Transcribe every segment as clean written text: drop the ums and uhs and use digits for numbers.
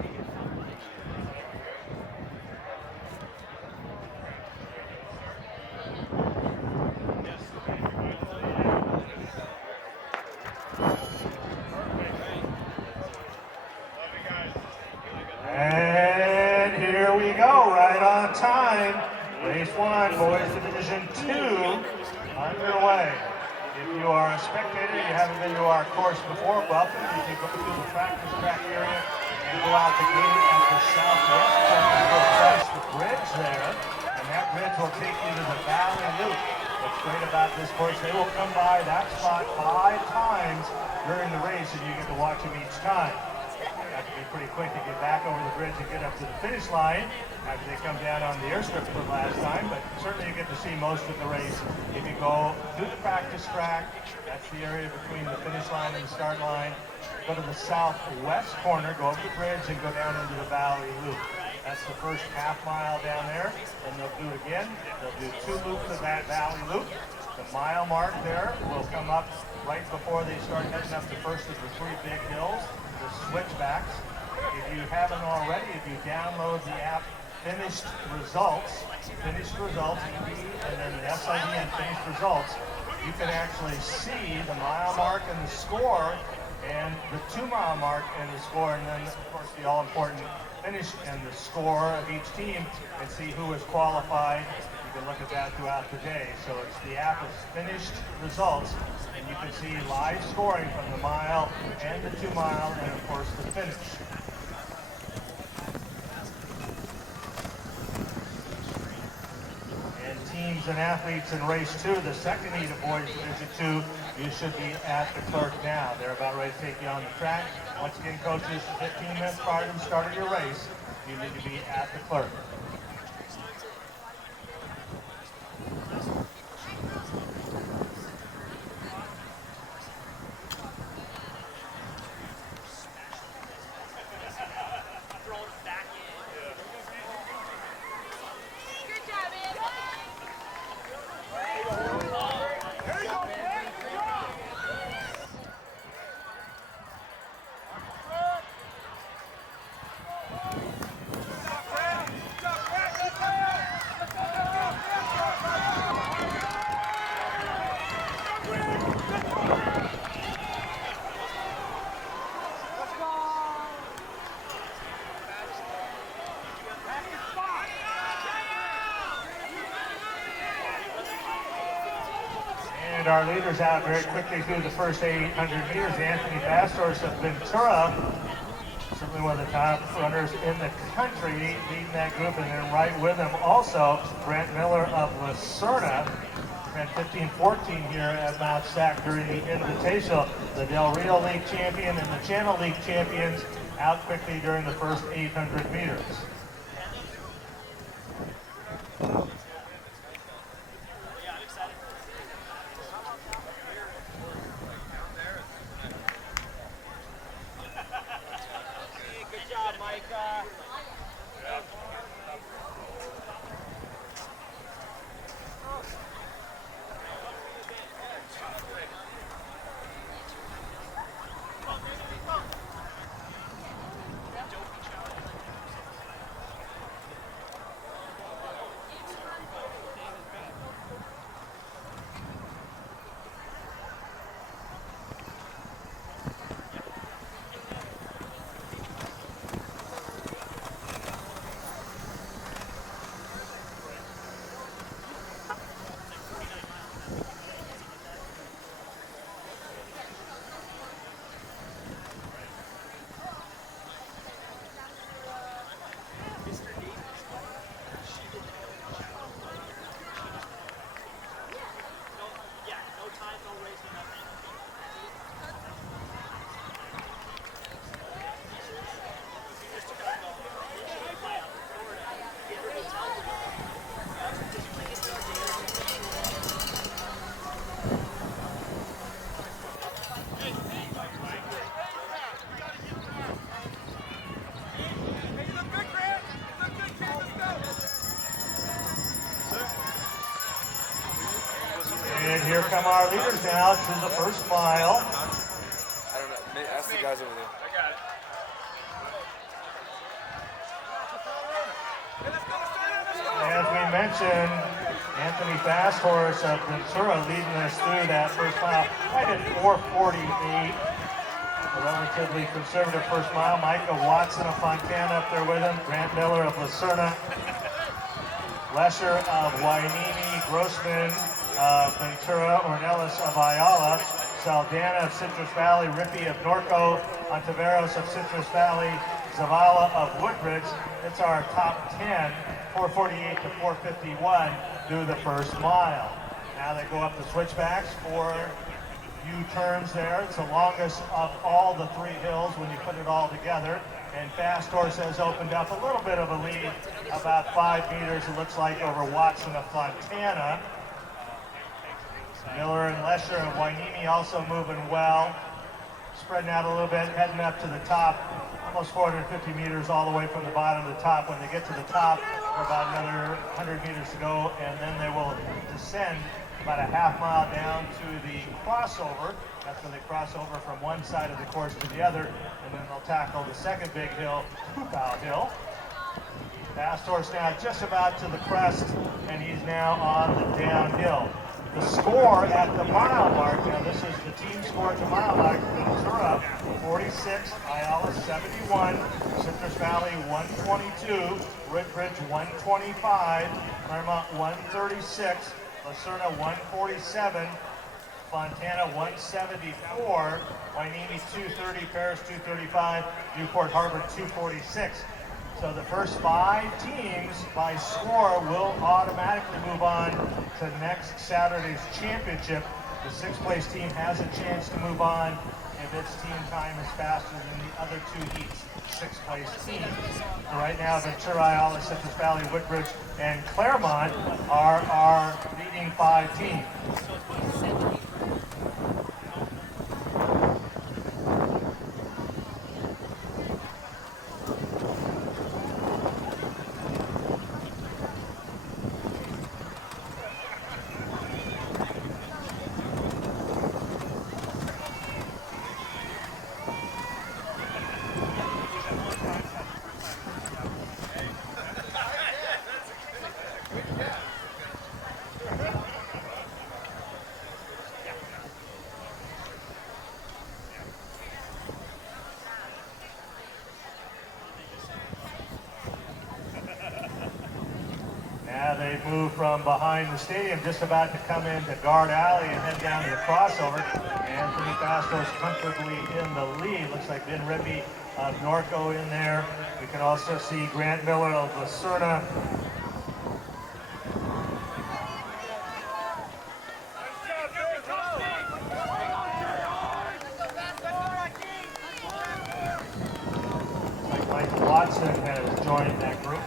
And here we go, right on time. Race 1, Boys Division 2, underway. If you are a spectator, you haven't been to our course before, welcome. You can go to the practice track area. You go out the gate at the southwest corner, you go across the bridge there, and that bridge will take you to the Valley Loop. What's great about this course, they will come by that spot 5 times during the race, and you get to watch them each time. You have to be pretty quick to get back over the bridge and get up to the finish line after they come down on the airstrip for the last time, but certainly you get to see most of the race. If you go to the practice track, that's the area between the finish line and the start line. Go to the southwest corner, go over the bridge and go down into the Valley Loop. That's the first half mile down there, and they'll do it again. They'll do 2 loops of that Valley Loop. The mile mark there will come up right before they start heading up the first of the 3 big hills, the switchbacks. If you haven't already, if you download the app Finished Results, ED, and then the SID and Finished Results, you can actually see the mile mark and the score, and the 2-mile mark and the score, and then of course the all-important finish and the score of each team, and see who is qualified. You can look at that throughout the day. So it's the app is Finished Results, and you can see live scoring from the mile and the 2-mile, and of course the finish. Teams and athletes in race 2, the second heat of Boys Division 2, you should be at the clerk now. They're about ready to take you on the track. Once again, coaches, 15 minutes prior to the start of your race, you need to be at the clerk. And our leaders out very quickly through the first 800 meters. Anthony Fasthorse of Ventura, certainly one of the top runners in the country, leading that group, and then right with him also Brent Miller of Lucerna. Ran 15-14 here at Mount Sac during the Invitational. The Del Rio League champion and the Channel League champions out quickly during the first 800 meters. And here come our leaders now to the first mile. I don't know. Ask the guys over there. I got it. mention, Anthony Fasthorse of Ventura leading us through that first mile. Right at 4:48. A relatively conservative first mile. Micah Watson of Fontana up there with him. Grant Miller of Lucerna. Lesher of Wainimi. Grossman of Ventura. Ornelas of Ayala. Saldana of Citrus Valley. Rippey of Norco. Ontiveros of Citrus Valley. Zavala of Woodbridge. It's our top 10. 4:48 to 4:51 do the first mile. Now they go up the switchbacks for U-turns there. It's the longest of all the three hills when you put it all together. And Fasthorse has opened up a little bit of a lead, about 5 meters, it looks like, over Watson of Fontana. Miller and Lesher of Wainimi also moving well. Spreading out a little bit, heading up to the top. Almost 450 meters all the way from the bottom to the top. When they get to the top, for about another 100 meters to go, and then they will descend about a half mile down to the crossover. That's when they cross over from one side of the course to the other, and then they'll tackle the second big hill, Kupau Hill. Fasthorse now just about to the crest, and he's now on the downhill. The score at the mile mark, now this is the team score at the mile mark, Ventura 46, Ayala 71, Citrus Valley 122, Woodbridge 125, Claremont 136, Lucerna 147, Fontana 174, Wainimi 230, Paris 235, Newport Harbor 246. So the first 5 teams by score will automatically move on to next Saturday's championship. The 6th place team has a chance to move on if its team time is faster than the other 2 heats, 6th place teams. So right now, Ventura, Ayala, Citrus Valley, Woodbridge, and Claremont are our leading 5 teams. Now they move from behind the stadium, just about to come into Guard Alley and head down to the crossover. Anthony Fasthorse comfortably in the lead. Looks like Ben Rippey of Norco in there. We can also see Grant Miller of Lucerna. Looks like Mike Watson has joined that group.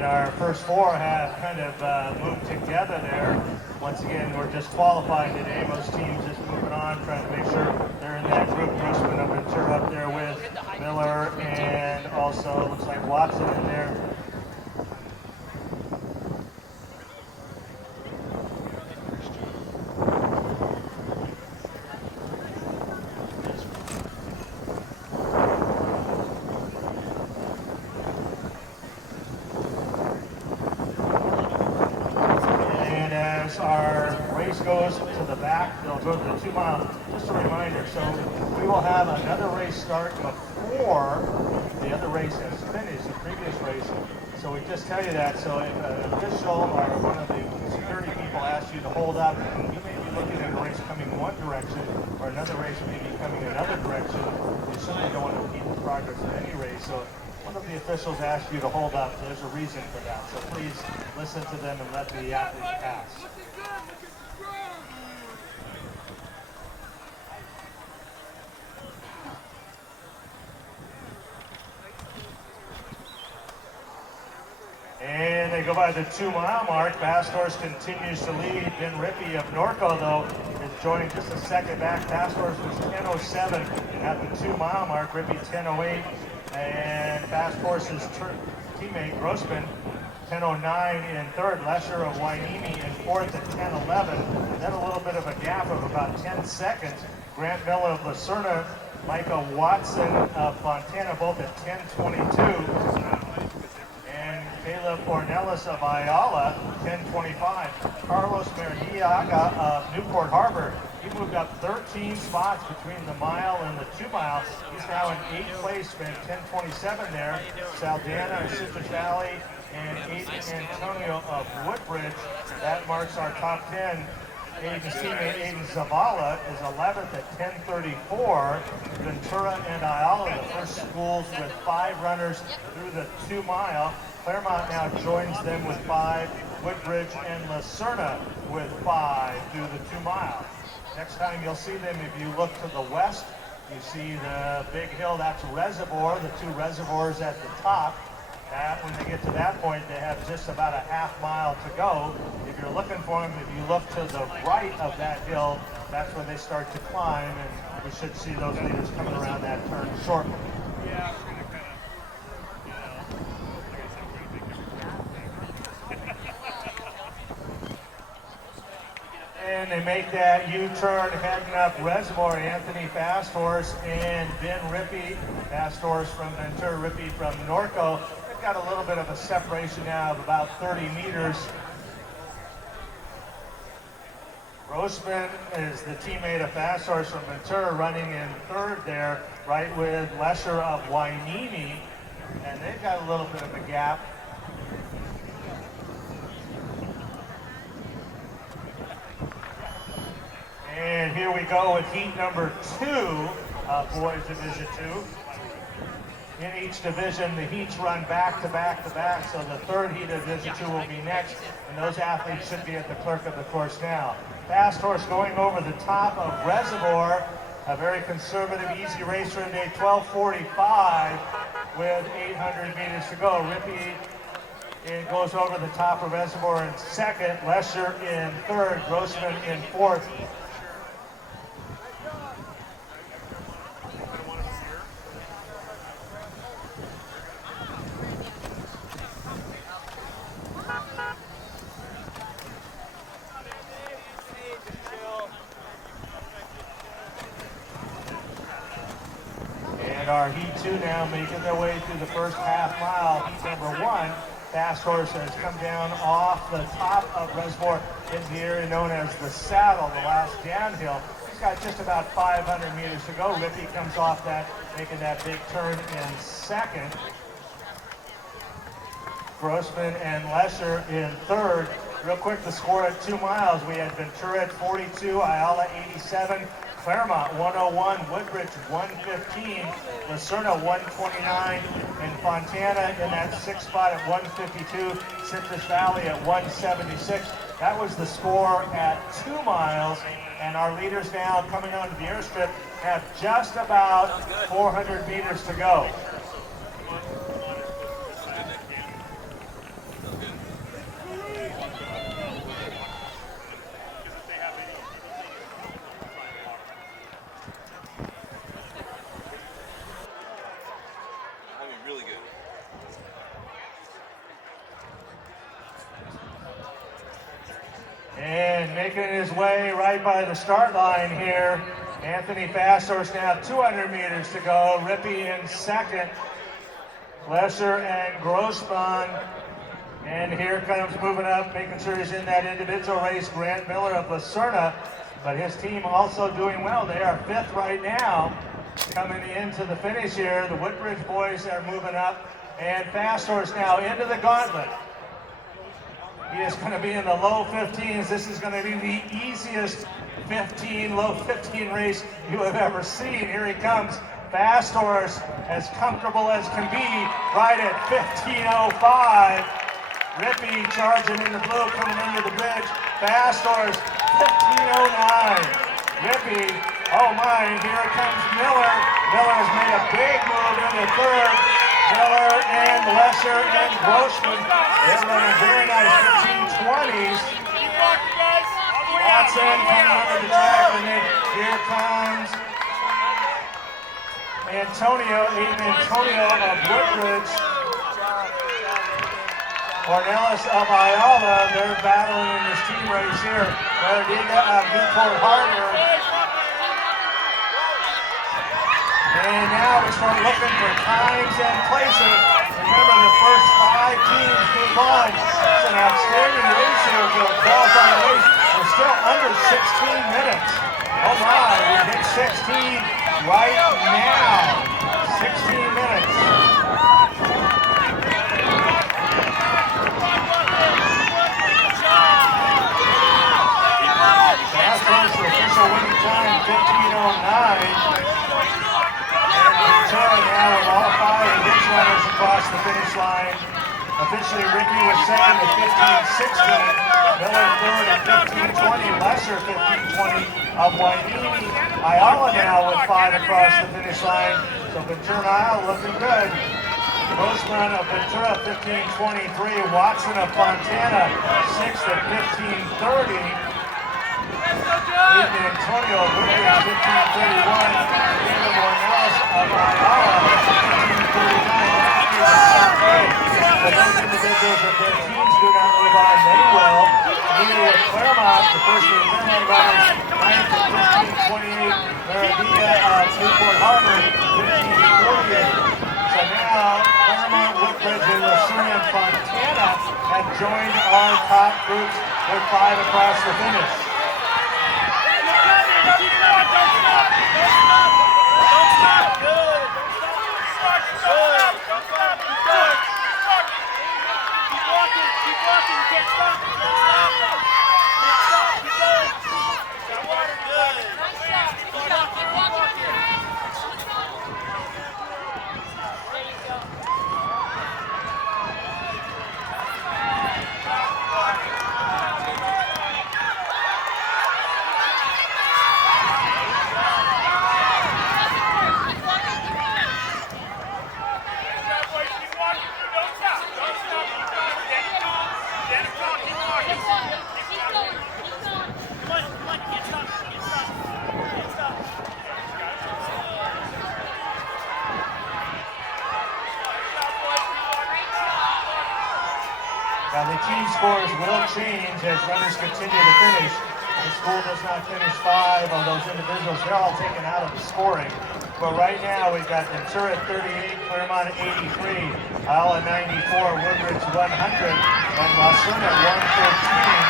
Our first 4 have kind of moved together there. Once again, we're just qualifying today. Most teams just moving on, trying to make sure they're in that group. Grossman of Ventura up there with Miller, and also looks like Watson in there. Our race goes to the back, they'll go to the 2 mile. Just a reminder, so we will have another race start before the other race has finished, the previous race. So we just tell you that. So if an official or one of the security people asks you to hold up, you may be looking at a race coming one direction, or another race may be coming another direction. You certainly don't want to impede the progress of any race. So one of the officials asks you to hold up. There's a reason for that. So please listen to them and let the athletes pass. And they go by the 2 mile mark. Fasthorse continues to lead. Ben Rippey of Norco, though, is joining just a second back. Fasthorse was 10:07 at the 2 mile mark. Rippey 10:08. And Fasthorse's teammate Grossman 10:09 in third. Lesher of Wainimi in fourth at 10:11. Then a little bit of a gap of about 10 seconds. Grant Miller of Lacerna, Micah Watson of Fontana both at 10:22. Caleb Ornelas of Ayala, 10:25. Carlos Merdiaga of Newport Harbor, he moved up 13 spots between the mile and the 2 mile. He's now in 8th place, spent 10:27 there. Saldana of Citrus Valley and Aiden Antonio of Woodbridge. That marks our top 10. Aiden's teammate Aiden Zavala is 11th at 10:34. Ventura and Ayala, the first schools with 5 runners through the 2 mile. Claremont now joins them with 5. Woodbridge and Lacerna with 5 through the 2 mile. Next time you'll see them, if you look to the west, you see the big hill, that's Reservoir, the 2 reservoirs at the top. When they get to that point, they have just about a half mile to go. If you're looking for them, if you look to the right of that hill, that's where they start to climb, and we should see those leaders coming around that turn shortly. Yeah. And they make that U-turn heading up Reservoir. Anthony Fasthorse and Ben Rippey. Fasthorse from Ventura, Rippey from Norco. They've got a little bit of a separation now of about 30 meters. Grossman is the teammate of Fasthorse from Ventura, running in third there, right with Lesher of Wainimi. And they've got a little bit of a gap. And here we go with heat number 2 of Boys Division 2. In each division, the heats run back to back to back, so the third heat of Division 2 will be next, and those athletes should be at the clerk of the course now. Fasthorse going over the top of Reservoir, a very conservative, easy racer in day 12:45 with 800 meters to go. Rippey goes over the top of Reservoir in second, Lesher in third, Grossman in fourth. Our heat 2 now making their way through the first half mile. Heat number 1, Fasthorse has come down off the top of Reservoir into the area known as the saddle, the last downhill. He's got just about 500 meters to go. Rippey comes off that, making that big turn in second. Grossman and Lesher in third. Real quick, the score at 2 miles. We had Ventura at 42, Ayala 87, Claremont 101, Woodbridge 115, Lacerna 129, and Fontana in that 6th spot at 152, Citrus Valley at 176. That was the score at 2 miles, and our leaders now coming onto the airstrip have just about 400 meters to go. And making his way right by the start line here, Anthony Fasthorse now 200 meters to go. Rippey in second, Lesher and Grossman. And here comes moving up, making sure he's in that individual race, Grant Miller of Lacerna. But his team also doing well. They are 5th right now, coming into the finish here. The Woodbridge boys are moving up. And Fasthorse now into the gauntlet. He is going to be in the low 15s. This is going to be the easiest low 15 race you have ever seen. Here he comes. Fasthorse, as comfortable as can be, right at 15:05. Rippy charging in the blue, coming under the bridge. Fasthorse, 15:09. Rippy, oh my, here comes Miller. Miller has made a big move in the third. Miller and Lesser and Grossman, they're running very nice 15:20s. Watson coming under the track, and then here comes Aiden Antonio of Woodbridge. Cornelis of Ayala, they're battling in this team race here. Verdiga of Newport Harbor. And now we start looking for times and places. Remember, the first 5 teams move on. It's an outstanding race here for a qualifying race. We're still under 16 minutes. Oh my, we hit 16 right now. 16 minutes. Fasthorse, the official winning time, 15:09. Now with all 5 of his runners across the finish line. Officially, Ricky was second at 15:16. Miller third at 15:20. Lesser 15:20 of Wainini. Ayala now with 5 across the finish line. So Ventura Isle looking good. Grossman of Ventura 15:23. Watson of Fontana 6th at 15:30. Aiden Antonio of Woodbridge 15:31. David Cornelis of Ayala 15:39. But those individuals of their teams do not move on very well. Neither with Claremont, the first of the Claremont runners, 9th at 15:28. Verdiga of Newport Harbor 15:48. So now Claremont, Woodbridge, and Lucerne and Fontana have joined our top groups with 5 across the finish. Now the team scores will change as runners continue to finish. The school does not finish 5 of those individuals. They're all taken out of the scoring. But right now we've got Ventura at 38, Claremont at 83, Ayala 94, Woodbridge 100, and Lucerne at 113.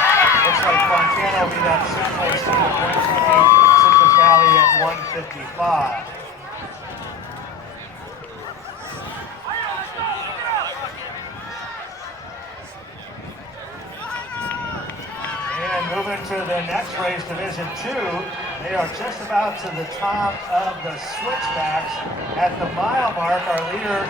Looks like Fontana will be that 6th place team at 128, Citrus Valley at 155. Moving to the next race, Division 2, they are just about to the top of the switchbacks. At the mile mark, our leader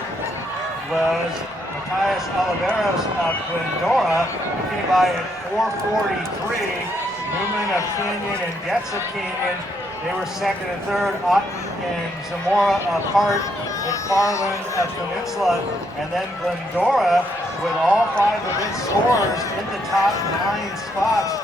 was Matthias Oliveros of Glendora. He came by at 4:43. Newman of Canyon and Getz of Canyon, they were second and third. Otten and Zamora of Hart, McFarland of Peninsula, and then Glendora with all 5 of its scorers in the top 9 spots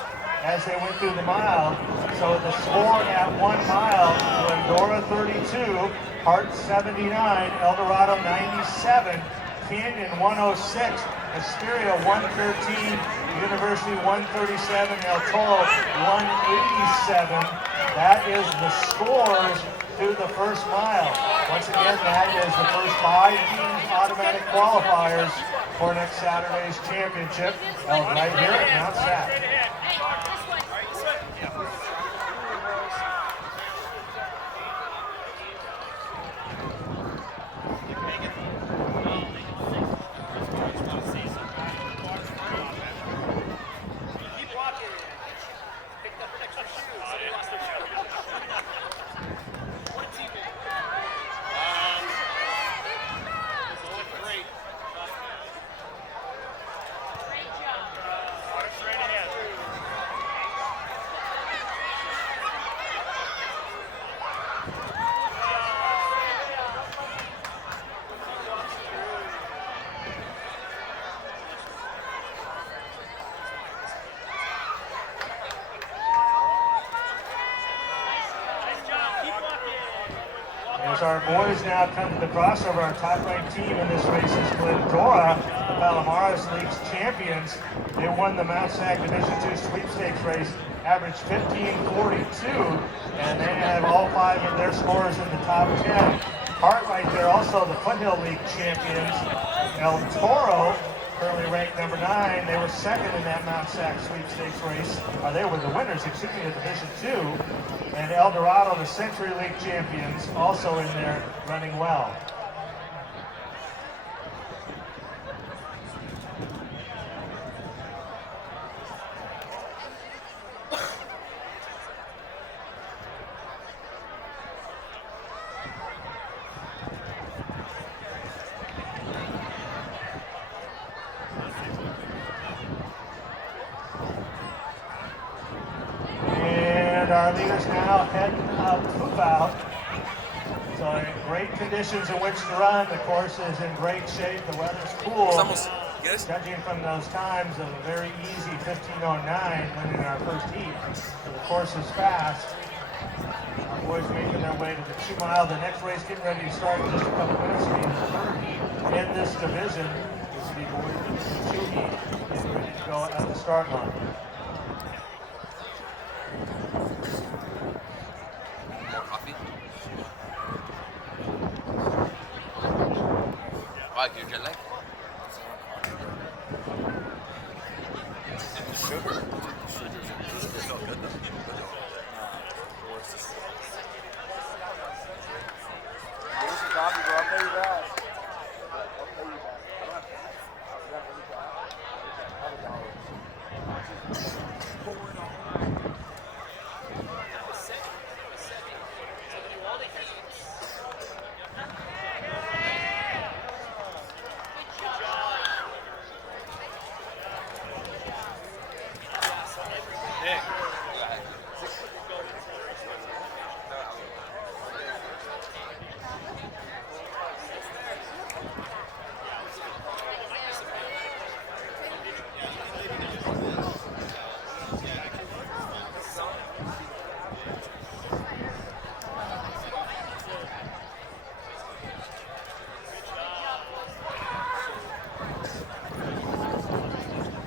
as they went through the mile. So the score at 1 mile, Glendora 32, Hart 79, Eldorado 97, Canyon 106, Asteria 113, University 137, El Toro 187. That is the scores through the first mile. Once again, that is the first 5 teams automatic qualifiers for next Saturday's championship held right here at Mount Sac. As our boys now come to the crossover, our top-ranked team in this race is Glendora, the Palomares League's champions. They won the Mount Sac Division II sweepstakes race, averaged 15:42, and they have all 5 of their scores in the top 10. Cartwright, they're also the Foothill League champions. El Toro, currently ranked number 9, they were second in that Mount Sac sweepstakes race. They were the winners, excuse me, of Division II. And El Dorado, the Century League champions, also in there running well. Our leaders now heading up poop out. So great conditions in which to run. The course is in great shape. The weather's cool. Judging from those times of a very easy 15:09 winning our first heat. So the course is fast. Our boys making their way to the 2 mile. The next race getting ready to start in just a couple minutes. Will be the 3rd heat in this division. This will be boys Division 2 heat. Getting ready to go at the start line. Your jet lag? Sugar. Sugar felt good though. Give us a copy, bro. I'll pay you back. I'll pay you back. I don't have cash. I got any cash. I have $1.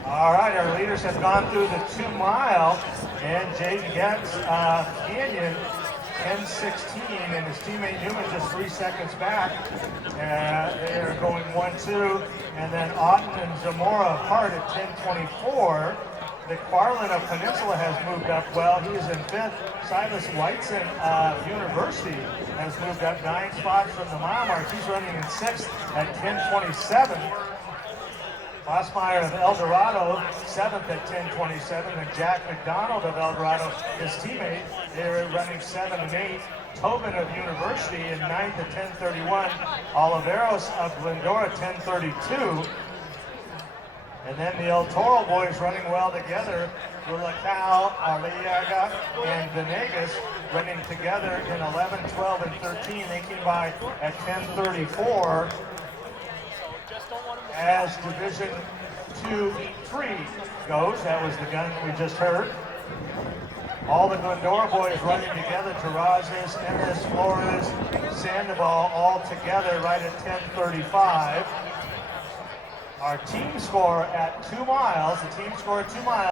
All right, our leaders have gone through the 2 mile, and Jaden gets Canyon 10:16, and his teammate Noonan just 3 seconds back. They are going 1-2, and then Otten and Zamora apart at 10:24. McFarland of Peninsula has moved up well. He is in 5th. Silas Whiteson of University has moved up 9 spots from the mile mark. He's running in 6th at 10:27. Osmeyer of El Dorado, 7th at 10:27, and Jack McDonald of El Dorado, his teammate, they're running 7 and 8. Tobin of University in 9th at 10:31. Oliveros of Glendora, 10:32. And then the El Toro boys running well together. Ulacao, Aliaga, and Venegas running together in 11, 12, and 13. They came by at 10:34. As Division 2 Heat 3 goes, that was the gun that we just heard. All the Glendora boys running together, Terrazas, Ennis, Flores, Sandoval, all together right at 10:35. Our team score at 2 miles, the team score at 2 miles.